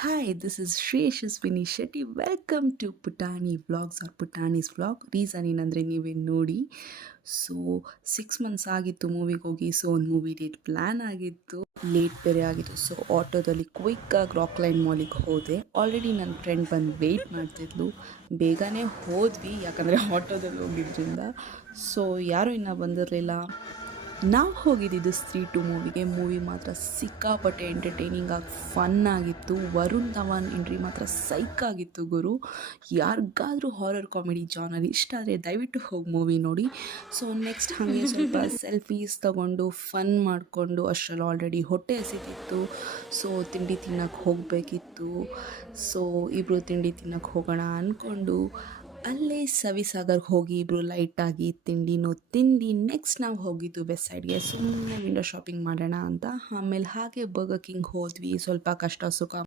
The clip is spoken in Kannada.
Hi, this is Shri Yashaswini Shetty. Welcome to Putani Vlogs or Putani's Vlog. Reason ಏನಂದರೆ ನೀವೇ ನೋಡಿ. ಸೊ 6 ಮಂತ್ಸ್ ಆಗಿತ್ತು ಮೂವಿಗೆ ಹೋಗಿ. ಸೊ ಒಂದು ಮೂವಿ ಡೇಟ್ ಪ್ಲ್ಯಾನ್ ಆಗಿತ್ತು, ಲೇಟ್ ಬೇರೆ ಆಗಿತ್ತು. ಸೊ ಆಟೋದಲ್ಲಿ ಕ್ವಿಕ್ಕಾಗಿ ರಾಕ್ಲೈನ್ ಮಾಲಿಗೆ ಹೋದೆ. ಆಲ್ರೆಡಿ ನನ್ನ ಫ್ರೆಂಡ್ ಬಂದು ವೆಯ್ಟ್ ಮಾಡ್ತಿದ್ಲು. ಬೇಗನೆ ಹೋದ್ವಿ, ಯಾಕಂದರೆ ಆಟೋದಲ್ಲಿ ಹೋಗಿದ್ರಿಂದ. ಸೊ ಯಾರೂ ಇನ್ನೂ ಬಂದಿರಲಿಲ್ಲ. ನಾವು ಹೋಗಿದ್ದಿದ್ದು ಸ್ತ್ರೀ ಟು ಮೂವಿಗೆ. ಮೂವಿ ಮಾತ್ರ ಸಿಕ್ಕಾಪಟ್ಟೆ ಎಂಟರ್ಟೈನಿಂಗ್ ಆಗಿ ಫನ್ ಆಗಿತ್ತು. ವರುಣ್ ಧವನ್ ಎಂಟ್ರಿ ಮಾತ್ರ ಸೈಕಾಗಿತ್ತು ಗುರು. ಯಾರಿಗಾದರೂ ಹಾರರ್ ಕಾಮಿಡಿ ಜಾನರ್ ಇಷ್ಟ ಆದರೆ ದಯವಿಟ್ಟು ಹೋಗಿ ಮೂವಿ ನೋಡಿ. ಸೊ ನೆಕ್ಸ್ಟ್ ಹಾಗೆ ಸ್ವಲ್ಪ ಸೆಲ್ಫೀಸ್ ತಗೊಂಡು ಫನ್ ಮಾಡಿಕೊಂಡು ಅಷ್ಟರಲ್ಲಿ ಆಲ್ರೆಡಿ ಹೊಟ್ಟೆ ಹಸಿತಿತ್ತು. ಸೊ ತಿಂಡಿ ತಿನ್ನೋಕ್ಕೆ ಹೋಗಬೇಕಿತ್ತು. ಸೊ ಇಬ್ಬರು ತಿಂಡಿ ತಿನ್ನೋಕ್ಕೆ ಹೋಗೋಣ ಅಂದ್ಕೊಂಡು ಅಲ್ಲೇ ಸವಿಸಾಗರ್ಗೆ ಹೋಗಿ ಇಬ್ಬರು ಲೈಟಾಗಿ ತಿಂಡಿನೂ ತಿಂದು ನೆಕ್ಸ್ಟ್ ನಾವು ಹೋಗಿದ್ದು ವೆಸ್ಟ್ ಸೈಡ್ಗೆ ಸುಮ್ಮನೆ ವಿಂಡೋ ಶಾಪಿಂಗ್ ಮಾಡೋಣ ಅಂತ. ಆಮೇಲೆ ಹಾಗೆ ಬರ್ಗರ್ ಕಿಂಗ್ ಹೋದ್ವಿ. ಸ್ವಲ್ಪ ಕಷ್ಟ ಸುಖ